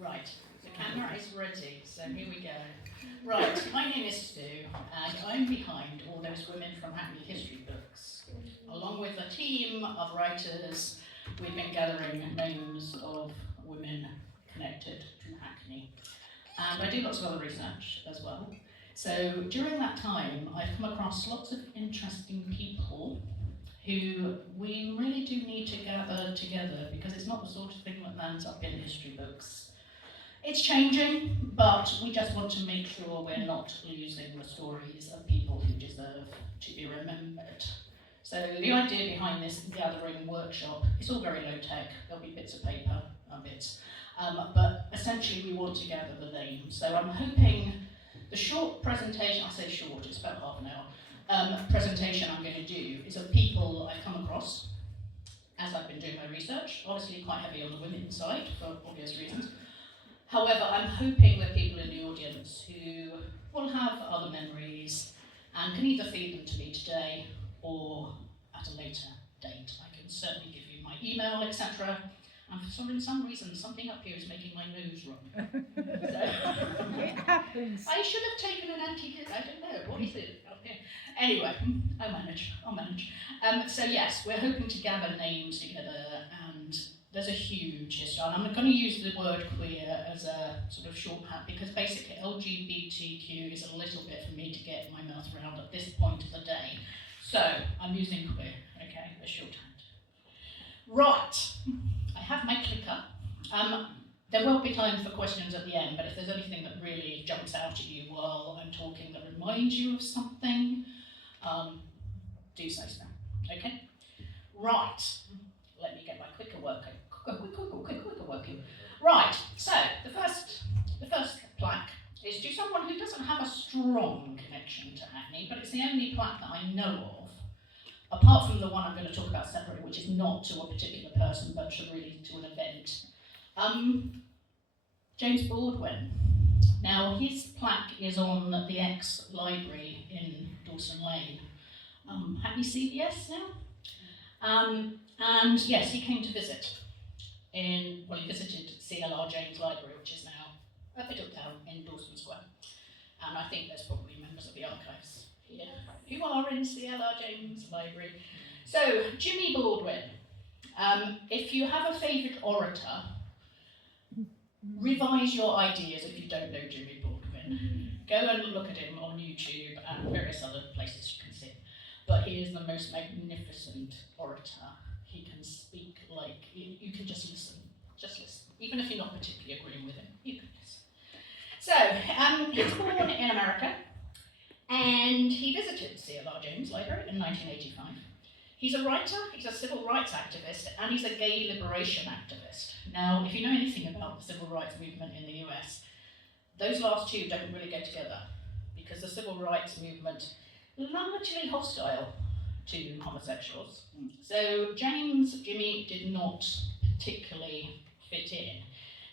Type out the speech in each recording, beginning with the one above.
Right, the camera is ready, so here we go. Right, my name is Sue, and I'm behind all those women from Hackney history books. Along with a team of writers, we've been gathering names of women connected to Hackney. And I do lots of other research as well. So during that time, I've come across lots of interesting people who we really do need to gather together, because it's not the sort of thing that lands up in history books. It's changing, but we just want to make sure we're not losing the stories of people who deserve to be remembered. So the idea behind this gathering workshop is all very low tech. There'll be bits of paper, but essentially we want to gather the names. So I'm hoping the short presentation, I say short, it's about half an hour, presentation I'm going to do is of people I've come across as I've been doing my research, obviously quite heavy on the women's side for obvious reasons. However, I'm hoping that people in the audience who will have other memories and can either feed them to me today or at a later date. I can certainly give you my email, etc. And for some reason, something up here is making my nose run. So, it happens. I should have taken an I don't know, what is it up here? Anyway, I'll manage. So yes, we're hoping to gather names together, and there's a huge history, and I'm going to use the word queer as a sort of shorthand, because basically LGBTQ is a little bit for me to get my mouth around at this point of the day. So I'm using queer, okay, as shorthand. Right, I have my clicker. There will be time for questions at the end, but if there's anything that really jumps out at you while I'm talking that reminds you of something, do say so, okay? Right, let me get my clicker working. Quicker working. Right, so the first plaque is to someone who doesn't have a strong connection to Hackney, but it's the only plaque that I know of, apart from the one I'm going to talk about separately, which is not to a particular person, but really to an event. James Baldwin. Now, his plaque is on the ex-library in Dawson Lane. Hackney CBS now? And yes, he came to visit. He visited CLR James Library, which is now a bit uptown in Dawson Square. And I think there's probably members of the archives here who are in CLR James Library. So, Jimmy Baldwin. If you have a favourite orator, revise your ideas if you don't know Jimmy Baldwin. Go and look at him on YouTube and various other places you can see. But he is the most magnificent orator. He can speak like, you can just listen. Even if you're not particularly agreeing with him, you can listen. So, he was born in America, and he visited CLR James Library in 1985. He's a writer, he's a civil rights activist, and he's a gay liberation activist. Now, if you know anything about the civil rights movement in the US, those last two don't really go together, because the civil rights movement largely hostile to homosexuals. So Jimmy did not particularly fit in.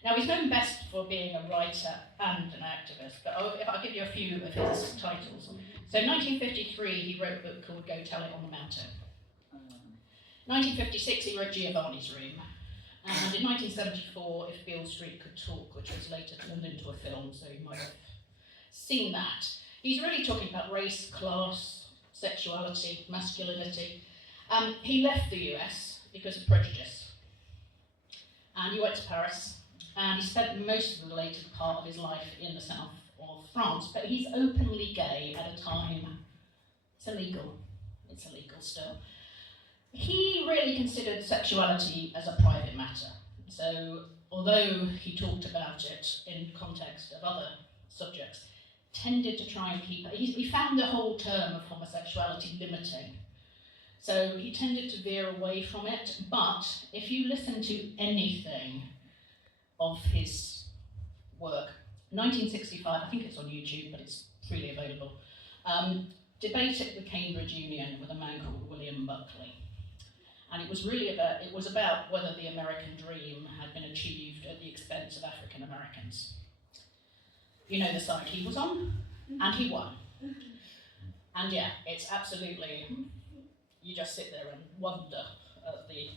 Now, he's known best for being a writer and an activist, but I'll give you a few of his titles. So 1953, he wrote a book called Go Tell It on the Mountain. 1956, he wrote Giovanni's Room. And in 1974, If Beale Street Could Talk, which was later turned into a film, so you might have seen that. He's really talking about race, class, sexuality, masculinity. He left the US because of prejudice. And he went to Paris, and he spent most of the later part of his life in the south of France. But he's openly gay at a time, it's illegal still. He really considered sexuality as a private matter. So although he talked about it in context of other subjects, tended to try and keep it. He found the whole term of homosexuality limiting. So he tended to veer away from it, but if you listen to anything of his work, 1965, I think it's on YouTube, but it's freely available, debate at the Cambridge Union with a man called William Buckley. And it was about whether the American dream had been achieved at the expense of African Americans. You know the side he was on, and he won. And yeah, it's absolutely, you just sit there and wonder at the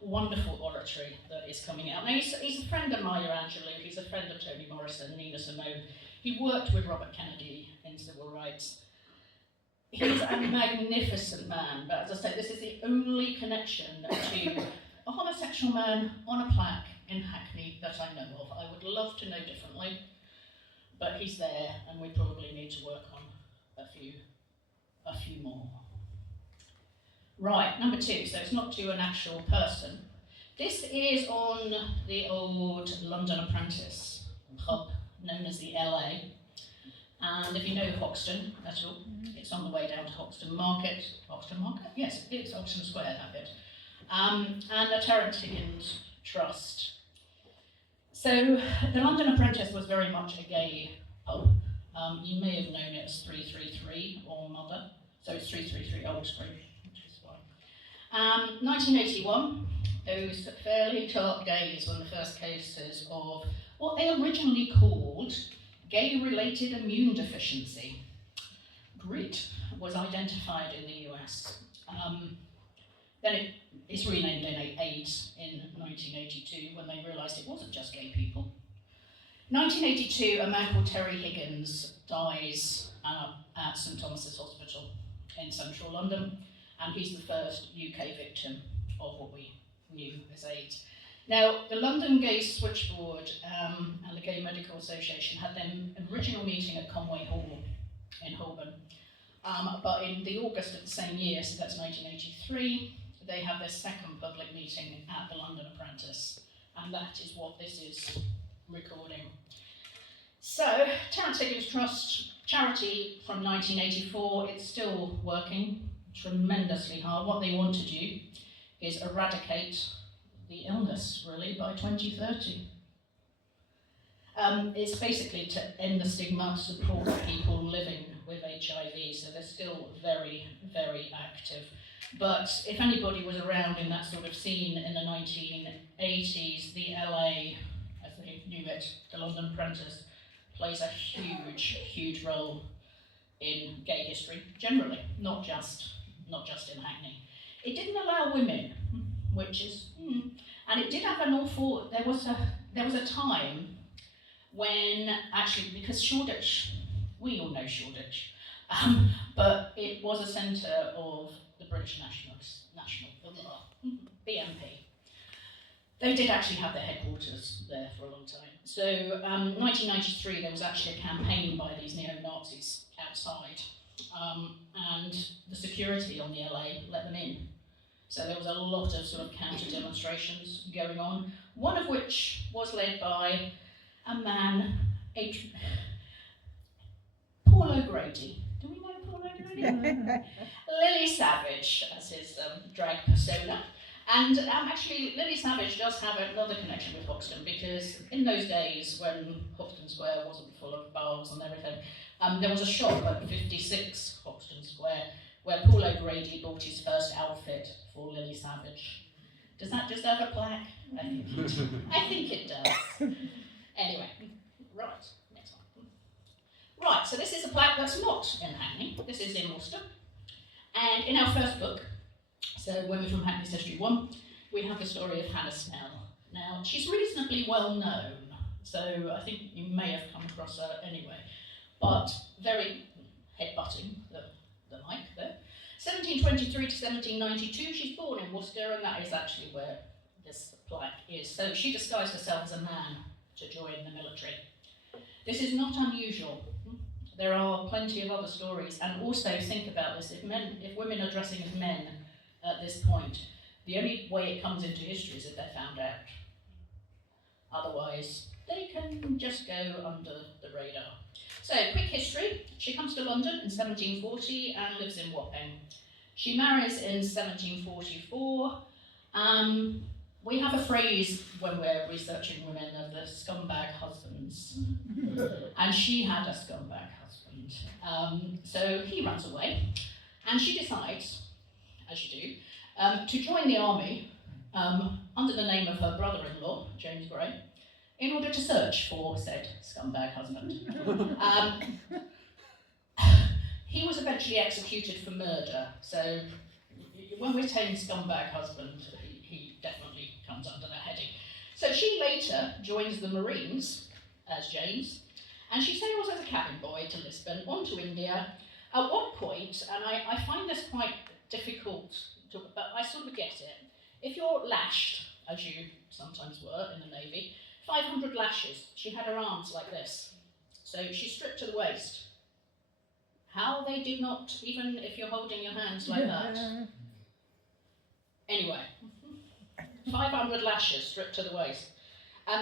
wonderful oratory that is coming out. Now, he's a friend of Maya Angelou, he's a friend of Toni Morrison, Nina Simone. He worked with Robert Kennedy in civil rights. He's a magnificent man, but as I say, this is the only connection to a homosexual man on a plaque in Hackney that I know of. I would love to know differently, but he's there, and we probably need to work on a few more. Right, number 2, so it's not to an actual person. This is on the old London Apprentice pub, known as the LA. And if you know Hoxton at all, it's on the way down to Hoxton Market. Hoxton Market? Yes, it's Hoxton Square, that bit. And the Terence Higgins Trust. So the London Apprentice was very much a gay pub. You may have known it as 333 or Mother. So it's 333 Old Street, which is fine. 1981, those fairly dark days when the first cases of what they originally called gay-related immune deficiency, GRID, was identified in the US. Then it's renamed AIDS in 1982 when they realised it wasn't just gay people. 1982, a man called Terry Higgins dies at St Thomas's Hospital in central London, and he's the first UK victim of what we knew as AIDS. Now, the London Gay Switchboard and the Gay Medical Association had their original meeting at Conway Hall in Holborn, but in the August of the same year, so that's 1983, they have their second public meeting at the London Apprentice, and that is what this is recording. So, Terence Higgins Trust, charity from 1984, it's still working tremendously hard. What they want to do is eradicate the illness, really, by 2030. It's basically to end the stigma, support people living with HIV, so they're still very, very active. But if anybody was around in that sort of scene in the 1980s, the LA, as they knew it, the London Apprentice, plays a huge, huge role in gay history, generally, not just in Hackney. It didn't allow women, which is, and it did have an awful, there was a time when, actually, because Shoreditch, we all know Shoreditch, but it was a centre of the British National BNP. They did actually have their headquarters there for a long time. So 1993, there was actually a campaign by these neo-Nazis outside, and the security on the LA let them in. So there was a lot of sort of counter-demonstrations going on, one of which was led by a man, Paul O'Grady. Do we know Paul O'Grady? Lily Savage as his drag persona. And actually, Lily Savage does have another connection with Hoxton, because in those days when Hoxton Square wasn't full of bars and everything, there was a shop at 56 Hoxton Square where Paul O'Grady bought his first outfit for Lily Savage. Does that just have a plaque? I think it does. Anyway, right, next one. Right, so this is a plaque that's not in Hackney, this is in Worcester. And in our first book, so Women from Hackney's History 1, we have the story of Hannah Snell. Now, she's reasonably well known, so I think you may have come across her anyway, but very headbutting the mic there. 1723 to 1792, she's born in Worcester, and that is actually where this plaque is. So she disguised herself as a man to join the military. This is not unusual. There are plenty of other stories, and also think about this, if women are dressing as men at this point, the only way it comes into history is if they're found out. Otherwise, they can just go under the radar. So, quick history. She comes to London in 1740 and lives in Wapping. She marries in 1744. We have a phrase when we're researching women of the scumbag husbands. And she had a scumbag husband. So he runs away, and she decides, as you do, to join the army under the name of her brother-in-law, James Gray, in order to search for said scumbag husband. He was eventually executed for murder, so when we're saying scumbag husband, he definitely comes under that heading. So she later joins the Marines as James, and she sails as a cabin boy to Lisbon, on to India. At one point, and I find this quite difficult, but I sort of get it. If you're lashed, as you sometimes were in the Navy, 500 lashes, she had her arms like this. So she's stripped to the waist. How they did not, even if you're holding your hands like that. Anyway, 500 lashes stripped to the waist.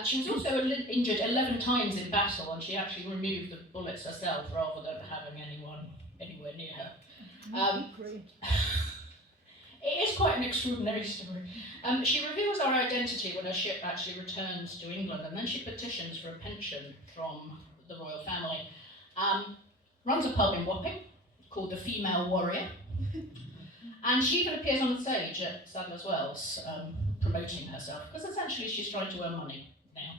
She was also injured 11 times in battle, and she actually removed the bullets herself rather than having anyone anywhere near her. It is quite an extraordinary story. She reveals her identity when her ship actually returns to England, and then she petitions for a pension from the royal family. Runs a pub in Wapping called the Female Warrior, and she even appears on the stage at Sadler's Wells promoting herself, because essentially she's trying to earn money now.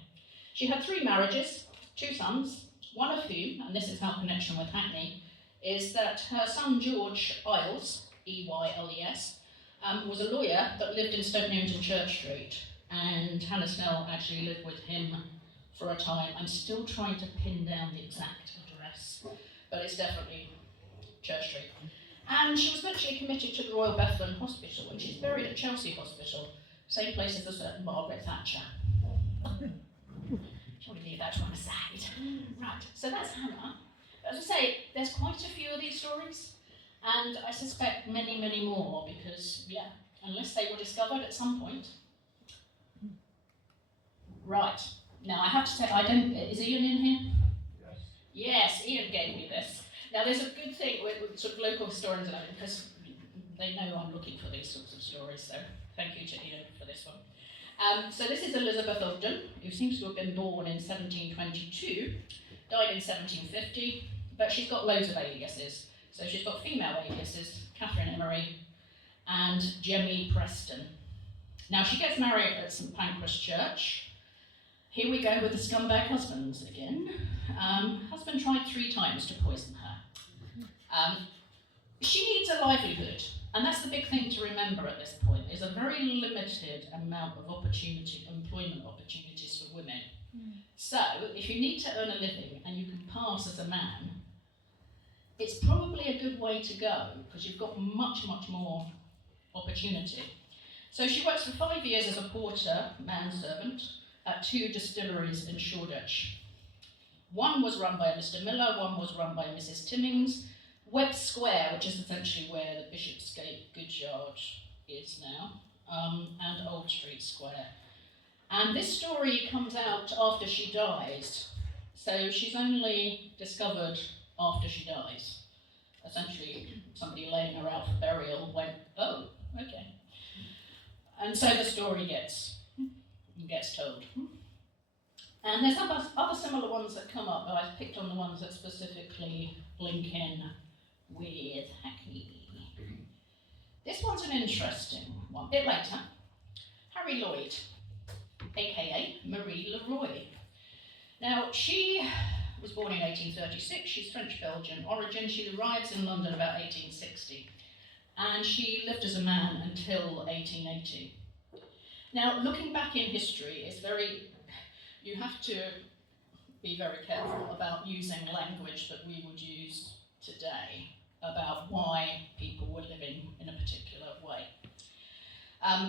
She had 3 marriages, 2 sons, one of whom, and this is her connection with Hackney, is that her son George Eyles, E-Y-L-E-S, was a lawyer that lived in Stoke Newington Church Street, and Hannah Snell actually lived with him for a time. I'm still trying to pin down the exact address, but it's definitely Church Street. And she was eventually committed to the Royal Bethlehem Hospital, and she's buried at Chelsea Hospital, same place as a certain Margaret Thatcher. Shall we leave that to one aside? Right, so that's Hannah. But as I say, there's quite a few of these stories, and I suspect many, many more, because, yeah, unless they were discovered at some point. Right, now I have to say, is Ian in here? Yes, Ian gave me this. Now there's a good thing with sort of local historians and everything, because they know I'm looking for these sorts of stories, so thank you to Ian for this one. So this is Elizabeth Ogden, who seems to have been born in 1722, died in 1750, but she's got loads of aliases. So she's got female aliases, Catherine Emery and Jemmy Preston. Now she gets married at St Pancras Church. Here we go with the scumbag husbands again. Husband tried 3 times to poison her. She needs a livelihood, and that's the big thing to remember at this point, is a very limited amount of employment opportunities for women. So, if you need to earn a living and you can pass as a man, it's probably a good way to go, because you've got much, much more opportunity. So she works for 5 years as a porter, manservant, at 2 distilleries in Shoreditch. One was run by Mr. Miller, one was run by Mrs. Timmings. Webb Square, which is essentially where the Bishopsgate goods yard is now, and Old Street Square. And this story comes out after she dies, so she's only discovered after she dies. Essentially, somebody laying her out for burial went, oh, okay. And so the story gets told. And there's other similar ones that come up, but I've picked on the ones that specifically link in with Hackney. This one's an interesting one. A bit later, Harry Lloyd, aka Marie Leroy. Now, she was born in 1836, she's French-Belgian origin. She arrives in London about 1860, and she lived as a man until 1880. Now, looking back in history, you have to be very careful about using language that we would use today about why people were living in a particular way.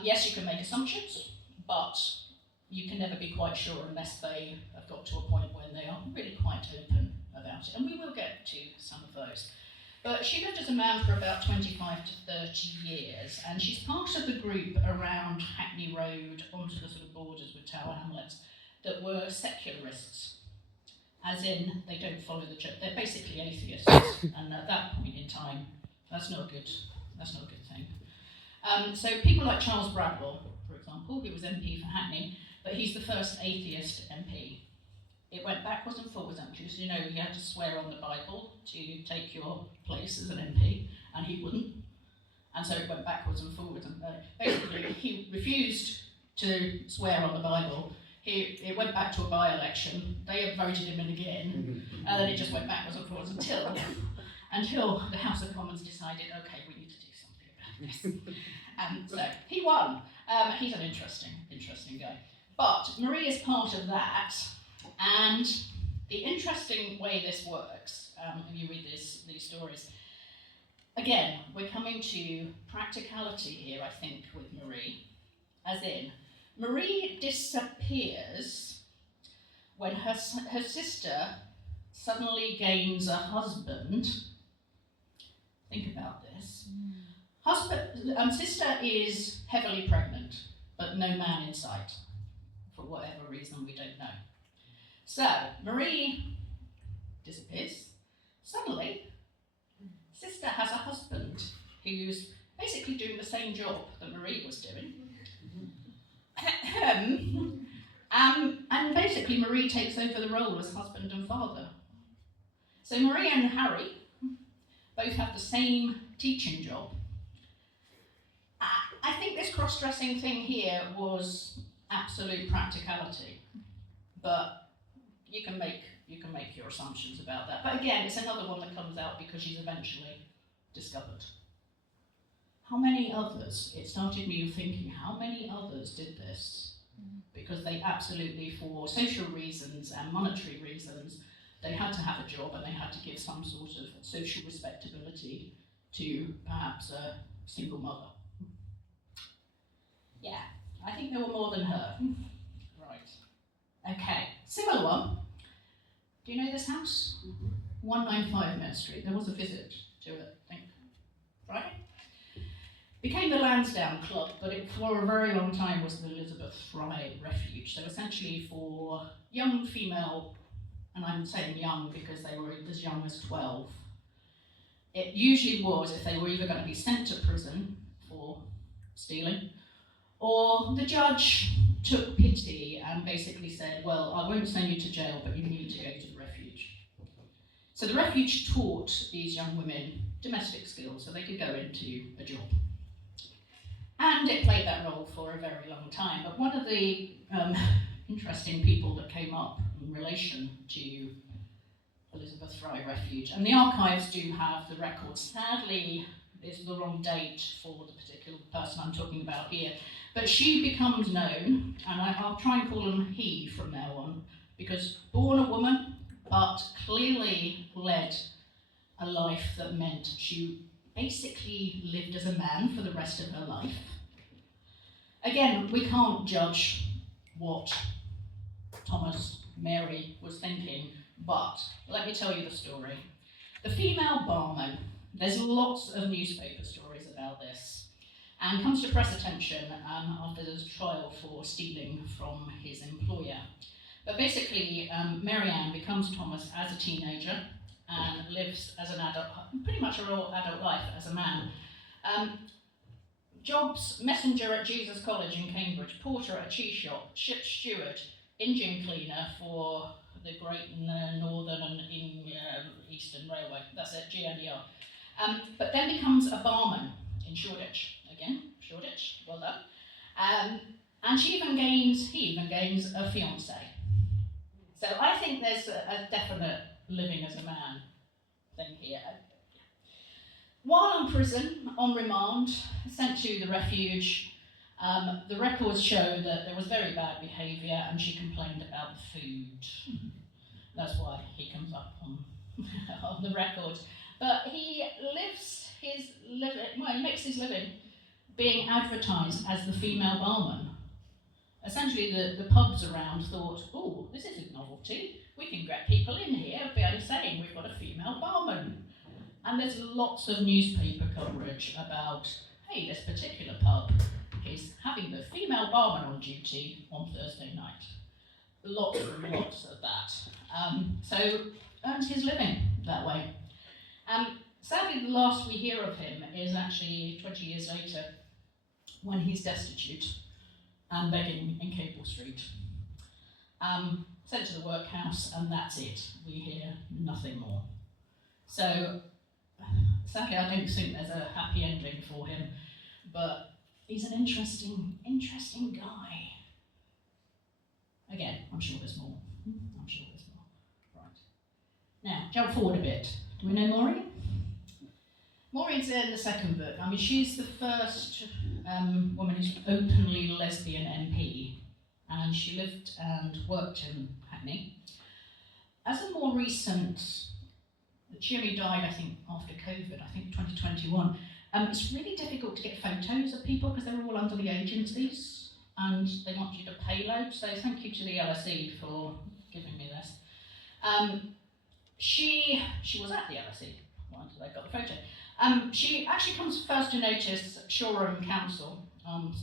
Yes, you can make assumptions, but you can never be quite sure unless they have got to a point when they are really quite open about it, and we will get to some of those. But she lived as a man for about 25 to 30 years, and she's part of the group around Hackney Road onto the sort of borders with Tower Hamlets that were secularists, as in they don't follow the church. They're basically atheists, and at that point in time, that's not a good thing. So people like Charles Bradlaugh, for example, who was MP for Hackney, but he's the first atheist MP. It went backwards and forwards, actually. So, you had to swear on the Bible to take your place as an MP, and he wouldn't. And so it went backwards and forwards. And basically, he refused to swear on the Bible. It went back to a by-election. They voted him in again, and then it just went backwards and forwards until the House of Commons decided, okay, we need to do something about So he won. He's an interesting guy. But Marie is part of that, and the interesting way this works, when you read these stories, again, we're coming to practicality here, I think, with Marie, as in, Marie disappears when her sister suddenly gains a husband. Think about this. Sister is heavily pregnant, but no man in sight, for whatever reason we don't know. So, Marie disappears. Suddenly, sister has a husband who's basically doing the same job that Marie was doing. And basically Marie takes over the role as husband and father. So Marie and Harry both have the same teaching job. I think this cross-dressing thing here was absolute practicality, but you can make your assumptions about that. But again, it's another one that comes out because she's eventually discovered. How many others? It started me thinking, how many others did this? Because they absolutely, for social reasons and monetary reasons, they had to have a job and they had to give some sort of social respectability to perhaps a single mother. Yeah, I think there were more than her. Right. Okay, similar one. Do you know this house? 195 Met Street. There was a visit to it, I think, Friday. Became the Lansdowne Club, but it for a very long time was the Elizabeth Fry Refuge. So essentially for young female, and I'm saying young because they were as young as 12. It usually was if they were either going to be sent to prison for stealing, or the judge took pity and basically said, well, I won't send you to jail, but you need to go to the refuge. So the refuge taught these young women domestic skills so they could go into a job. And it played that role for a very long time. But one of the interesting people that came up in relation to Elizabeth Fry Refuge, and the archives do have the records. Sadly, it's the wrong date for the particular person I'm talking about here. But she becomes known, and I'll try and call him he from now on, because born a woman, but clearly led a life that meant she basically lived as a man for the rest of her life. Again, we can't judge what Thomas Mary was thinking, but let me tell you the story. The female barman, there's lots of newspaper stories about this, and comes to press attention after there's a trial for stealing from his employer. But basically, Mary Ann becomes Thomas as a teenager and lives as an adult, pretty much a real adult life as a man. Jobs: messenger at Jesus College in Cambridge, porter at a cheese shop, ship steward, engine cleaner for the Great Northern and Eastern Railway. That's it, GNER. But then becomes a barman in Shoreditch. Again, Shoreditch, well done. And he even gains a fiancée. So I think there's a definite living as a man thing here. While in prison, on remand, sent to the refuge, the records show that there was very bad behaviour and she complained about the food. That's why he comes up on, on the record. But he makes his living being advertised as the female barman. Essentially, the pubs around thought, oh, this is a novelty. We can get people in here by saying we've got a female barman. And there's lots of newspaper coverage about, hey, this particular pub is having the female barman on duty on Thursday night. Lots and lots of that. So earns his living that way. Sadly, the last we hear of him is actually 20 years later when he's destitute and begging in Cable Street. Sent to the workhouse, and that's it. We hear nothing more. So sadly, I don't think there's a happy ending for him, but he's an interesting guy. Again, I'm sure there's more. Right. Now, jump forward a bit. Do we know Maureen? Maureen's in the second book. I mean, she's the first woman who's openly lesbian MP, and she lived and worked in Hackney. As a more recent, she only died, I think, after COVID, I think 2021. It's really difficult to get photos of people because they're all under the agencies and they want you to payload, so thank you to the LSE for giving me this. She was at the LSE, once they got the photo. She actually comes first to notice Shoreham Council on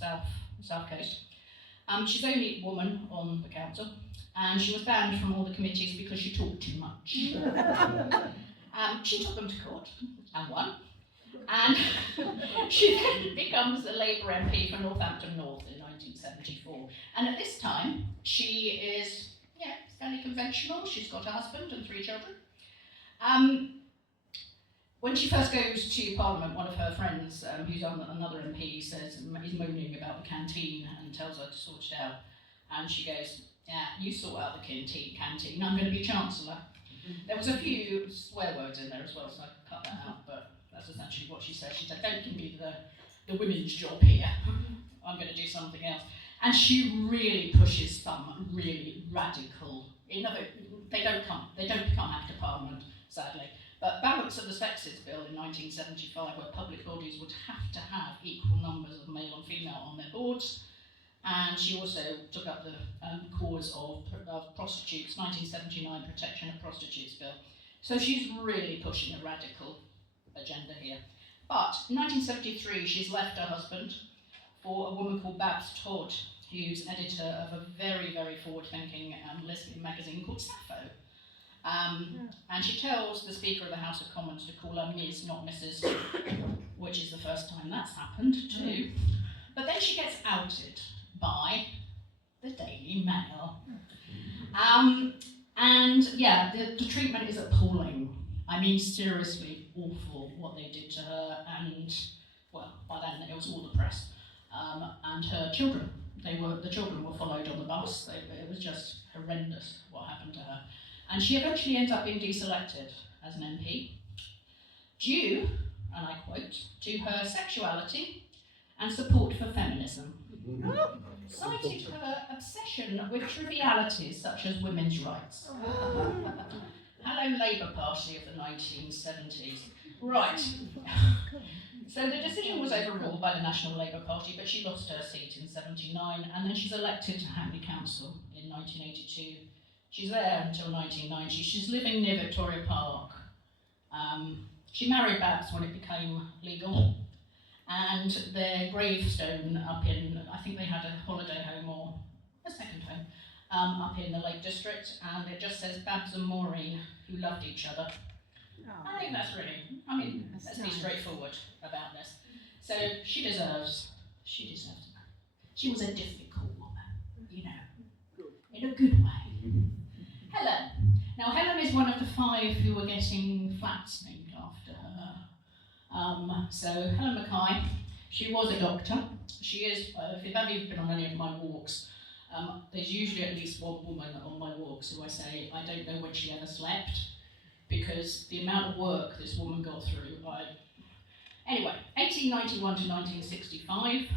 South Coast. She's the only woman on the council, and she was banned from all the committees because she talked too much. She took them to court and won, and she then becomes a Labour MP for Northampton North in 1974. And at this time, she is fairly conventional. She's got a husband and 3 children. When she first goes to Parliament, one of her friends, who's another MP, is moaning about the canteen and tells her to sort it out. And she goes, "Yeah, you sort out the canteen. I'm going to be Chancellor." There was a few swear words in there as well, so I cut that out, but that's essentially what she said. She said, "Don't give me the women's job here. I'm going to do something else." And she really pushes some really radical. They don't become Act of Parliament, sadly. But Balance of the Sexes Bill in 1975, where public bodies would have to have equal numbers of male and female on their boards. And she also took up the cause of prostitutes, 1979 Protection of Prostitutes Bill. So she's really pushing a radical agenda here. But in 1973, she's left her husband for a woman called Babs Todd, who's editor of a very, very forward-thinking lesbian magazine called Sappho. And she tells the Speaker of the House of Commons to call her Ms, not Mrs, which is the first time that's happened too. But then she gets outed by the Daily Mail. The treatment is appalling. I mean, seriously awful what they did to her, and, well, by then it was all the press. And her children, the children were followed on the bus. It was just horrendous what happened to her. And she eventually ends up being deselected as an MP, due, and I quote, to her sexuality and support for feminism. Cited her obsession with trivialities such as women's rights. Hello, Labour Party of the 1970s. Right. So the decision was overruled by the National Labour Party, but she lost her seat in 79, and then she's elected to Hackney Council in 1982. She's there until 1990. She's living near Victoria Park. She married Babs when it became legal. And their gravestone up in, I think they had a holiday home or a second home, up in the Lake District, and it just says Babs and Maureen, who loved each other. I think that's really, let's be straightforward about this. So she deserves it. She was a difficult woman, in a good way. Helen. Now Helen is one of the 5 who were getting flats named after her. So Helen Mackay, she was a doctor. She is, if you've ever been on any of my walks, there's usually at least one woman on my walks who I say, I don't know when she ever slept, because the amount of work this woman got through. Anyway, 1891 to 1965.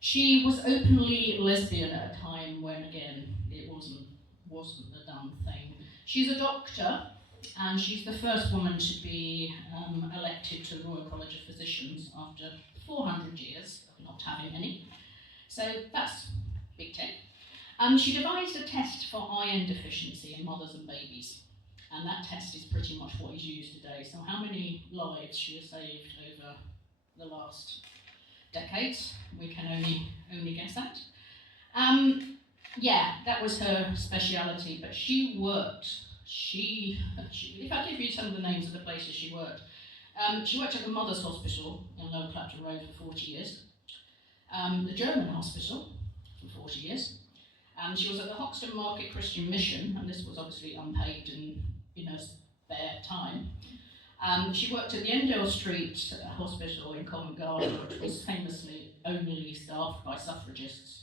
She was openly lesbian at a time when, again, it wasn't the done thing. She's a doctor, and she's the first woman to be elected to the Royal College of Physicians after 400 years of not having any. So that's big tick. She devised a test for iron deficiency in mothers and babies, and that test is pretty much what is used today. So how many lives she has saved over the last decades, we can only guess at. That was her speciality, but she worked. If I give you some of the names of the places she worked at the Mothers Hospital in Lower Clapton Road for 40 years, the German Hospital for 40 years. She was at the Hoxton Market Christian Mission, and this was obviously unpaid and in her spare time. She worked at the Endell Street Hospital in Covent Garden, which was famously only staffed by suffragists.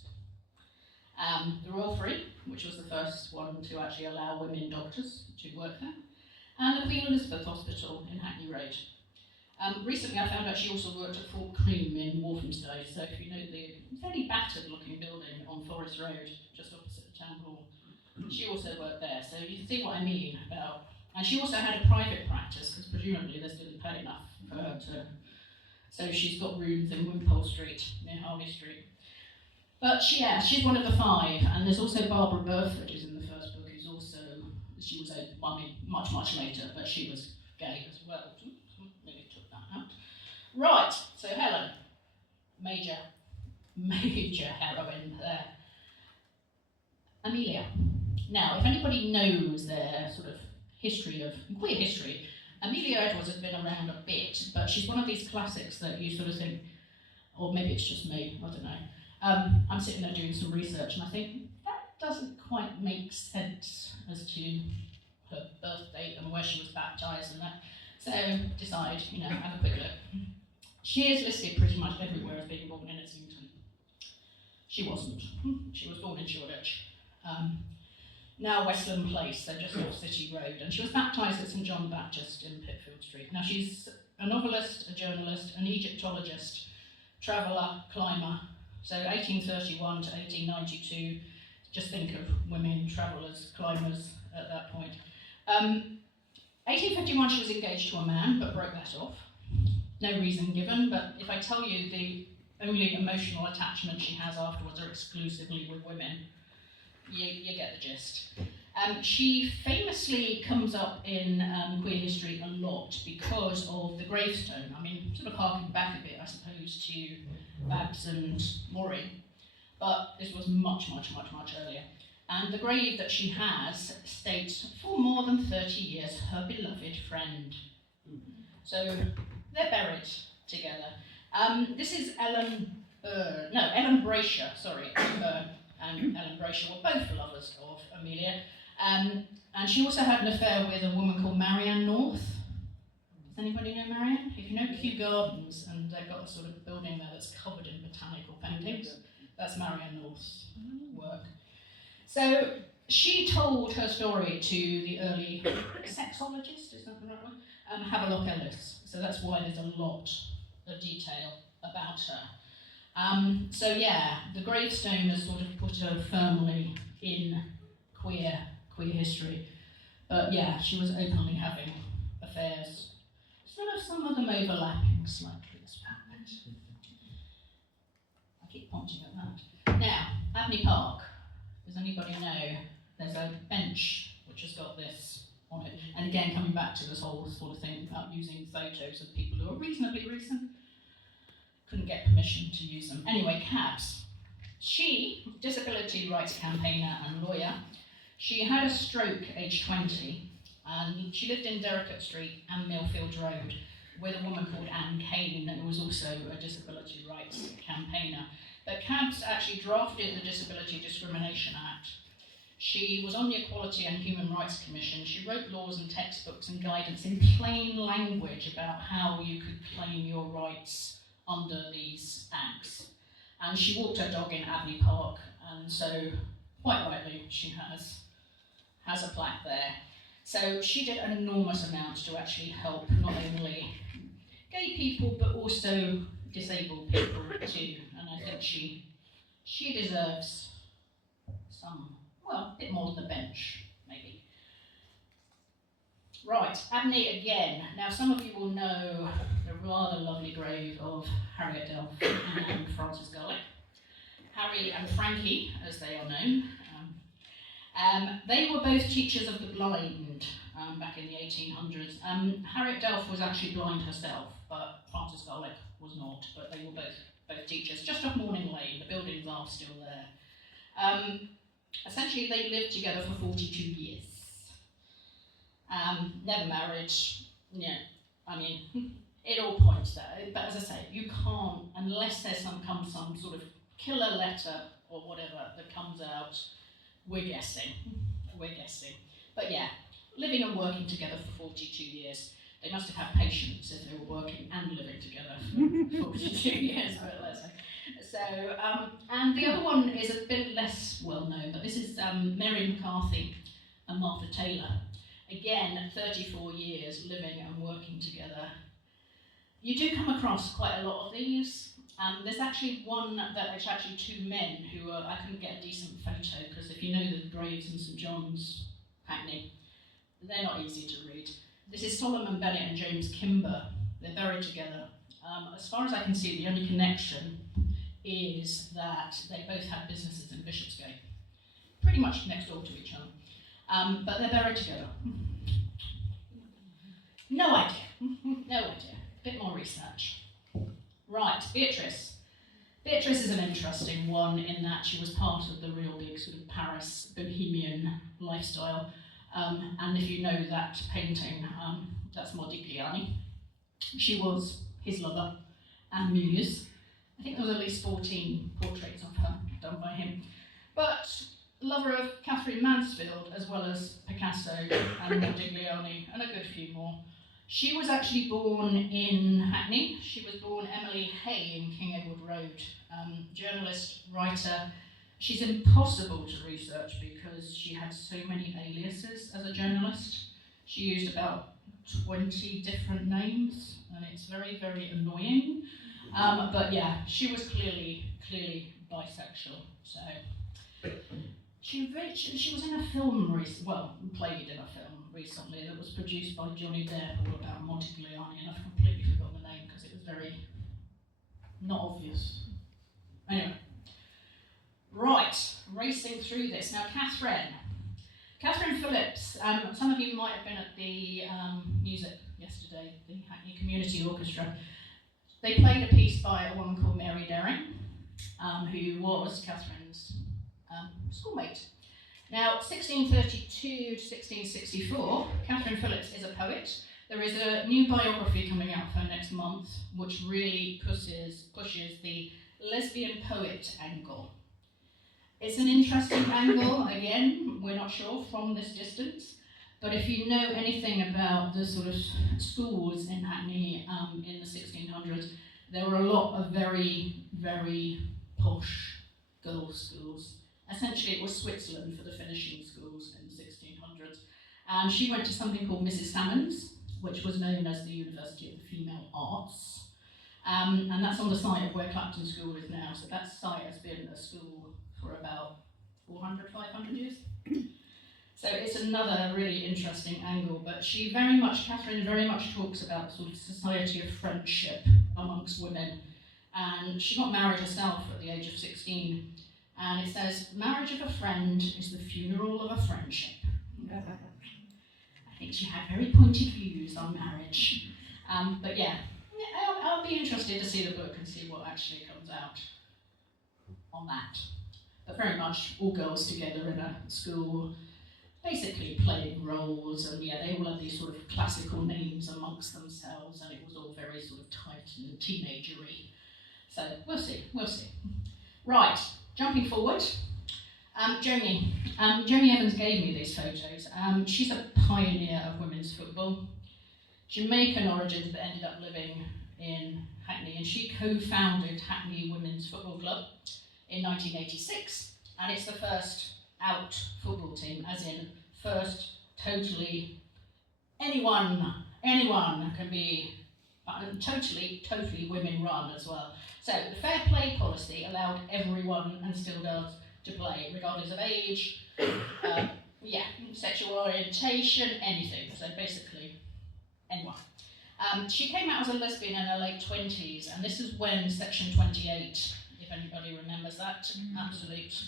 The Royal Free, which was the first one to actually allow women doctors to work there. and the Queen Elizabeth Hospital in Hackney Road. Recently I found out she also worked at Fort Cream in Walthamstow, so if you know the fairly battered looking building on Forest Road, just opposite the town hall, she also worked there, so you can see what I mean about. And she also had a private practice, because presumably they didn't pay enough for her to. So she's got rooms in Wimpole Street, near Harley Street. But she's one of the 5, and there's also Barbara Burford, who's in the first book, who's also, she was much, much later, but she was gay as well. Maybe took that out. Right, so Helen, major heroine there. Amelia. Now, if anybody knows their sort of history of queer history, Amelia Edwards has been around a bit, but she's one of these classics that you sort of think, or maybe it's just me, I don't know. I'm sitting there doing some research and I think that doesn't quite make sense as to her birth date and where she was baptised and that. So decide, have a quick look. She is listed pretty much everywhere as being born in Islington. She wasn't. She was born in Shoreditch. Now Westland Place, so just off City Road, and she was baptised at St John the Baptist in Pitfield Street. Now she's a novelist, a journalist, an Egyptologist, traveller, climber. So 1831 to 1892, just think of women, travellers, climbers at that point. 1851 she was engaged to a man, but broke that off. No reason given, but if I tell you the only emotional attachment she has afterwards are exclusively with women, you get the gist. She famously comes up in queer history a lot because of the gravestone. I mean, sort of harking back a bit, I suppose, to Babs and Laurie, but this was much, much, much, much earlier. And the grave that she has states, for more than 30 years, her beloved friend. So they're buried together. This is Ellen Brasher, sorry. And Ellen Brasher were both lovers of Amelia. And she also had an affair with a woman called Marianne North. Does anybody know Marianne? If you know Kew Gardens, and they've got a sort of building there that's covered in botanical paintings, that's Marianne North's work. So she told her story to the early sexologist, is that the right one? Havelock Ellis. So that's why there's a lot of detail about her. So yeah, the gravestone has sort of put her firmly in queer history. But yeah, she was openly having affairs. Sort of some of them overlapping slightly as well. I keep pointing at that. Now, Abney Park. Does anybody know? There's a bench which has got this on it. And again, coming back to this whole sort of thing about using photos of people who are reasonably recent. Couldn't get permission to use them. Anyway, Cabs. She, disability rights campaigner and lawyer, she had a stroke aged 20, and she lived in Derricote Street and Millfield Road with a woman called Anne Kane, who was also a disability rights campaigner. But Cabs actually drafted the Disability Discrimination Act. She was on the Equality and Human Rights Commission. She wrote laws and textbooks and guidance in plain language about how you could claim your rights under these acts. And she walked her dog in Abney Park, and so, quite rightly, she has a plaque there. So she did an enormous amount to actually help not only gay people, but also disabled people too. And I think she deserves some, well, a bit more than the bench, maybe. Right, Abney again. Now some of you will know the rather lovely grave of Harriet Delph and Frances Garlick. Harry and Frankie, as they are known. They were both teachers of the blind back in the 1800s. Harriet Delph was actually blind herself, but Frances Garlick was not, but they were both teachers, just off Morning Lane. The buildings are still there. Essentially, they lived together for 42 years. Never married, yeah, I mean, it all points there, but as I say, you can't, unless there's some sort of killer letter or whatever that comes out, we're guessing. But yeah, living and working together for 42 years. They must have had patience if they were working and living together for 42 years, but let's say. So, and the other one is a bit less well known, but this is Mary McCarthy and Martha Taylor. again, 34 years living and working together. You do come across quite a lot of these. There's actually one that it's actually two men who I couldn't get a decent photo because if you know the graves in St John's, Hackney, they're not easy to read. This is Solomon Bennett and James Kimber. They're buried together. As far as I can see, the only connection is that they both had businesses in Bishopsgate, pretty much next door to each other. But they're buried together. No idea. No idea. A bit more research. Right, Beatrice. Beatrice is an interesting one in that she was part of the real big sort of Paris bohemian lifestyle. And if you know that painting, that's Modigliani. She was his lover and muse. I think there was at least 14 portraits of her done by him. But lover of Catherine Mansfield, as well as Picasso and Modigliani, and a good few more. She was actually born in Hackney. She was born Emily Hay in King Edward Road. Journalist, writer. She's impossible to research because she had so many aliases as a journalist. She used about 20 different names, and it's very, very annoying. But yeah, she was clearly bisexual. So she was in a film played in a film recently that was produced by Johnny Depp all about Modigliani, and I've completely forgotten the name because it was very not obvious. Anyway, right, racing through this now. Catherine Phillips. Some of you might have been at the music yesterday, the Hackney Community Orchestra. They played a piece by a woman called Mary Daring, who was Catherine's schoolmate. Now, 1632 to 1664, Catherine Phillips is a poet. There is a new biography coming out for her next month, which really pushes the lesbian poet angle. It's an interesting angle, again, we're not sure from this distance, but if you know anything about the sort of schools in Hackney in the 1600s, there were a lot of very, very posh girls' schools. Essentially, it was Switzerland for the finishing schools in the 1600s. And she went to something called Mrs. Salmon's, which was known as the University of the Female Arts. And that's on the site of where Clapton School is now. So that site has been a school for about 400, 500 years. So it's another really interesting angle. But Catherine very much talks about the sort of society of friendship amongst women. And she got married herself at the age of 16. And it says, marriage of a friend is the funeral of a friendship. I think she had very pointed views on marriage. But yeah, I'll be interested to see the book and see what actually comes out on that. But very much all girls together in a school, basically playing roles, and yeah, they all had these sort of classical names amongst themselves, and it was all very sort of tight and teenagery. So we'll see. Right. Jumping forward, Joni Evans gave me these photos. She's a pioneer of women's football. Jamaican origins, but ended up living in Hackney, and she co-founded Hackney Women's Football Club in 1986, and it's the first out football team, as in first totally anyone can be totally women run as well. So the fair play policy allowed everyone, and still does, to play, regardless of age, sexual orientation, anything. So basically, anyone. She came out as a lesbian in her late 20s, and this is when Section 28, if anybody remembers that, absolute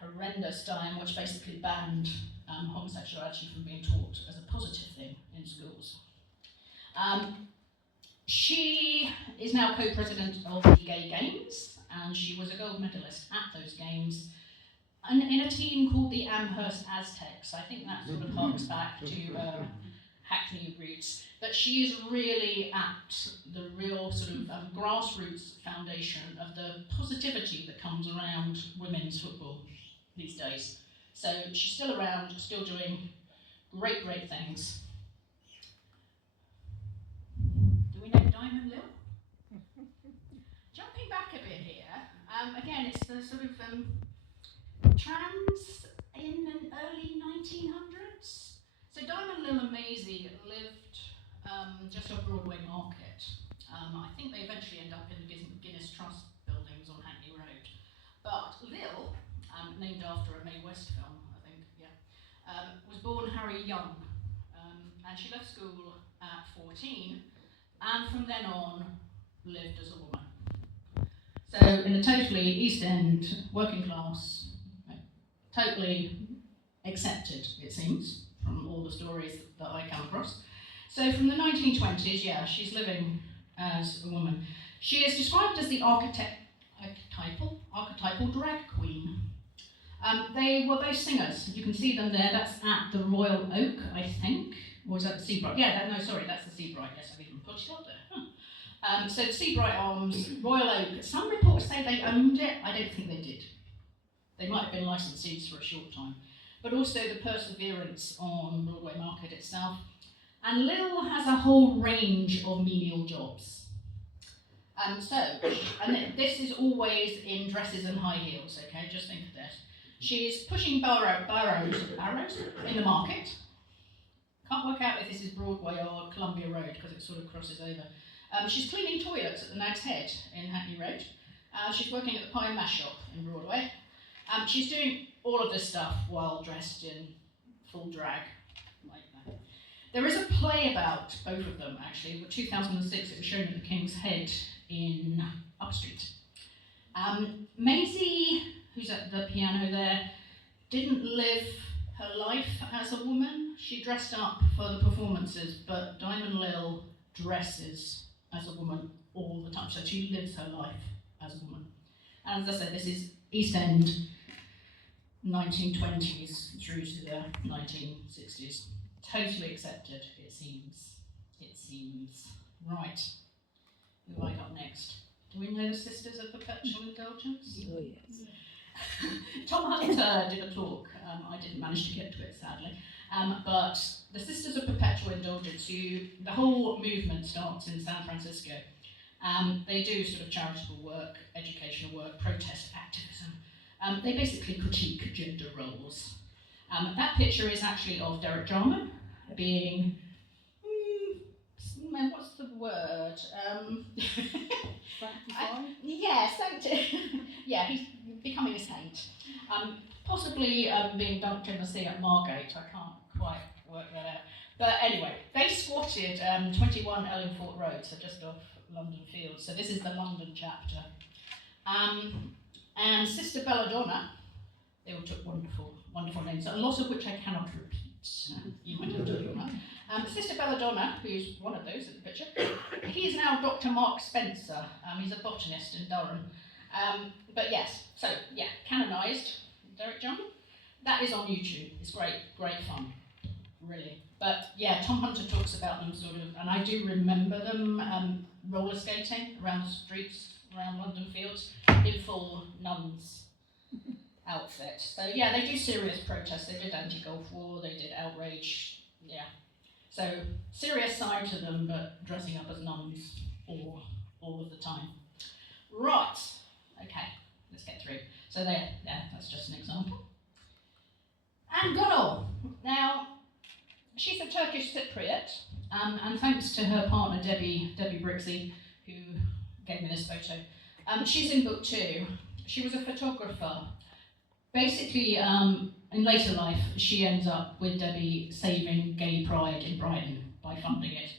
horrendous time, which basically banned homosexuality from being taught as a positive thing in schools. She is now co-president of the Gay Games, and she was a gold medalist at those games, and in a team called the Amherst Aztecs. I think that sort of harks back to Hackney roots, but she is really at the real sort of grassroots foundation of the positivity that comes around women's football these days. So she's still around, still doing great things. We know Diamond Lil. Jumping back a bit here, again, it's the sort of trans in the early 1900s. So Diamond, Lil and Maisie lived just off Broadway Market. I think they eventually end up in the Guinness Trust buildings on Hackney Road. But Lil, named after a Mae West film, I think, yeah, was born Harry Young. And she left school at 14, and from then on lived as a woman. So in a totally East End, working class, totally accepted, it seems, from all the stories that I come across. So from the 1920s, yeah, she's living as a woman. She is described as the archetypal drag queen. They were both singers. You can see them there. That's at the Royal Oak, I think. Or is that the Seabright? Yeah, that's the Seabright. Yes, I've even put it up there. So the Seabright Arms, Royal Oak. Some reports say they owned it. I don't think they did. They might have been licensees for a short time. But also the Perseverance on Broadway Market itself. And Lil has a whole range of menial jobs. And this is always in dresses and high heels, okay? Just think of this. She's pushing barrows in the market. Can't work out if this is Broadway or Columbia Road because it sort of crosses over. She's cleaning toilets at the Nag's Head in Hackney Road. She's working at the Pie and Mash shop in Broadway. She's doing all of this stuff while dressed in full drag, like that. There is a play about both of them, actually. In 2006, it was shown at the King's Head in Upstreet. Maisie, who's at the piano there, didn't live her life as a woman. She dressed up for the performances, but Diamond Lil dresses as a woman all the time, so she lives her life as a woman. And as I said, this is East End, 1920s through to the 1960s. Totally accepted, it seems. Right. Who have I got next? Do we know the Sisters of Perpetual Indulgence? Oh, yes. Tom Hunter did a talk. I didn't manage to get to it, sadly. But the Sisters of Perpetual Indulgence, the whole movement starts in San Francisco. They do sort of charitable work, educational work, protest activism. They basically critique gender roles. That picture is actually of Derek Jarman being, what's the word? Yeah, he's becoming a saint. Possibly being dunked in the sea at Margate. I can't quite work that out. But anyway, they squatted 21 Ellingford Road, so just off London Fields. So this is the London chapter. And Sister Belladonna, they all took wonderful names, a lot of which I cannot repeat. You might have to do that. Sister Belladonna, who's one of those in the picture, he's now Dr. Mark Spencer. He's a botanist in Durham. But yes, so yeah, canonised Derek Jarman. That is on YouTube. It's great fun, really. But yeah, Tom Hunter talks about them sort of, and I do remember them roller skating around the streets around London Fields in full nuns outfit. So yeah, they do serious protests. They did anti-Gulf War, they did outrage, yeah. So serious side to them, but dressing up as nuns all of the time. Right, okay, let's get through. So there, that's just an example. And Gunnar. Now, she's a Turkish Cypriot, and thanks to her partner Debbie Brixey, who gave me this photo. She's in book 2. She was a photographer. Basically, in later life, she ends up with Debbie saving gay pride in Brighton by funding it.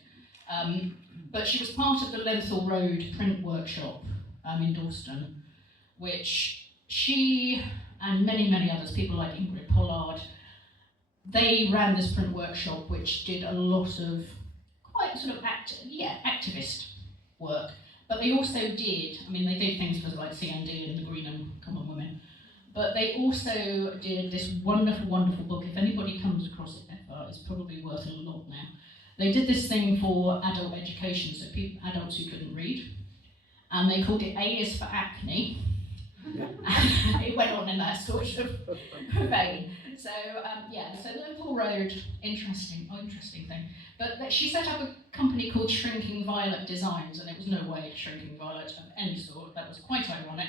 But she was part of the Lenthal Road print workshop in Dalston, which she and many others, people like Ingrid Pollard, they ran this print workshop which did a lot of quite sort of activist work. But they also did, they did things for like CND and the Green and Common Women, but they also did this wonderful book. If anybody comes across it ever, it's probably worth a lot now. They did this thing for adult education, so adults who couldn't read, and they called it A is for Acne. It went on in that sort of vein. So so Liverpool Road, interesting thing. But she set up a company called Shrinking Violet Designs, and it was no way Shrinking Violet of any sort. That was quite ironic.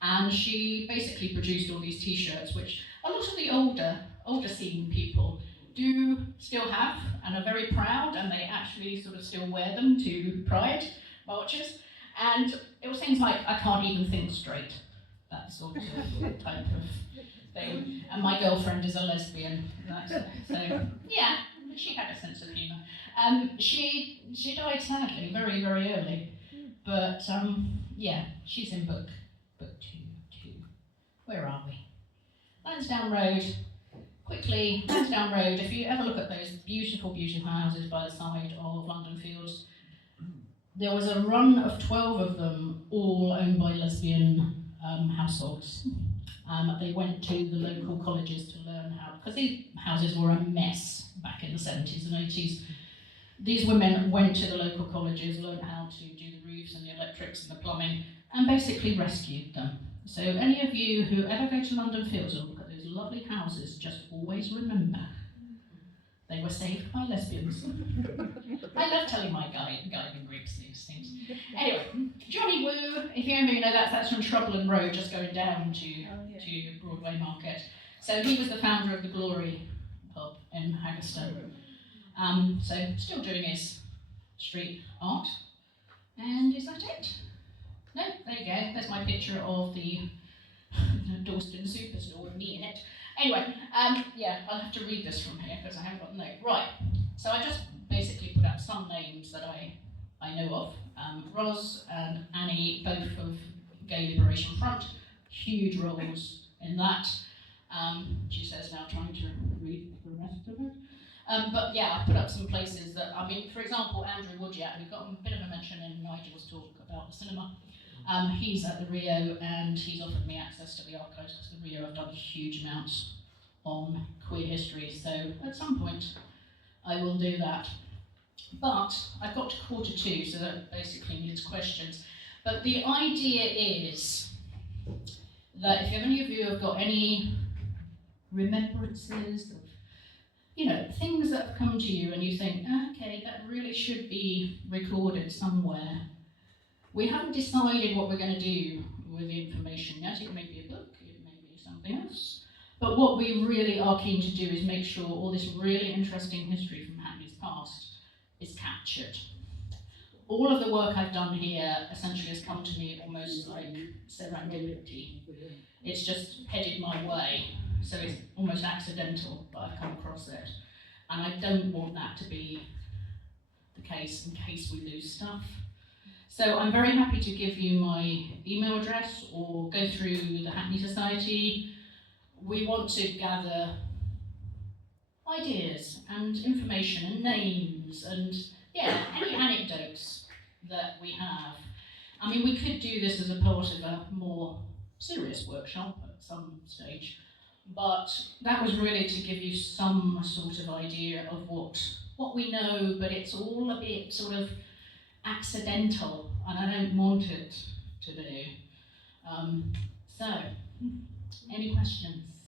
And she basically produced all these T-shirts, which a lot of the older scene people do still have and are very proud, and they actually sort of still wear them to Pride marches. And it was things like, I can't even think straight, that sort of type of thing. And my girlfriend is a lesbian, so yeah, she had a sense of humour. She died sadly very, very early, but yeah, she's in book two. Where are we? Lansdowne Road. Quickly, Lansdowne Road. If you ever look at those beautiful, beautiful houses by the side of London Fields, there was a run of 12 of them, all owned by lesbian households. They went to the local colleges to learn how, because these houses were a mess back in the 70s and 80s. These women went to the local colleges, learned how to do the roofs and the electrics and the plumbing, and basically rescued them. So any of you who ever go to London Fields and look at those lovely houses, just always remember they were saved by lesbians. I love telling my guiding groups these things. Anyway, Johnny Woo, if you ever know that's from Shrubland Road, just going down to Broadway Market. So he was the founder of the Glory pub in Haggerston. So still doing his street art. And is that it? No, there you go. There's my picture of the Dalston Superstore with me in it. Anyway, yeah, I'll have to read this from here because I haven't got the note. Right, so I just basically put up some names that I know of. Ros and Annie, both of Gay Liberation Front, huge roles in that. She says now trying to read the rest of it. But yeah, I put up some places that, I mean, for example, Andrew Woodyard, who got a bit of a mention in Nigel's talk about the cinema. He's at the Rio and he's offered me access to the archives because the Rio have done huge amounts on queer history, so at some point I will do that. But I've got to 1:45, so that basically needs questions. But the idea is that if any of you have got any remembrances of, you know, things that have come to you and you think, okay, that really should be recorded somewhere. We haven't decided what we're going to do with the information yet. It may be a book, it may be something else. But what we really are keen to do is make sure all this really interesting history from Hackney's past is captured. All of the work I've done here essentially has come to me almost like serendipity. It's just headed my way, so it's almost accidental, but I've come across it. And I don't want that to be the case in case we lose stuff. So I'm very happy to give you my email address or go through the Hackney Society. We want to gather ideas and information and names and, yeah, any anecdotes that we have. I mean, we could do this as a part of a more serious workshop at some stage, but that was really to give you some sort of idea of what we know, but it's all a bit sort of accidental, and I don't want it to be. So, any questions?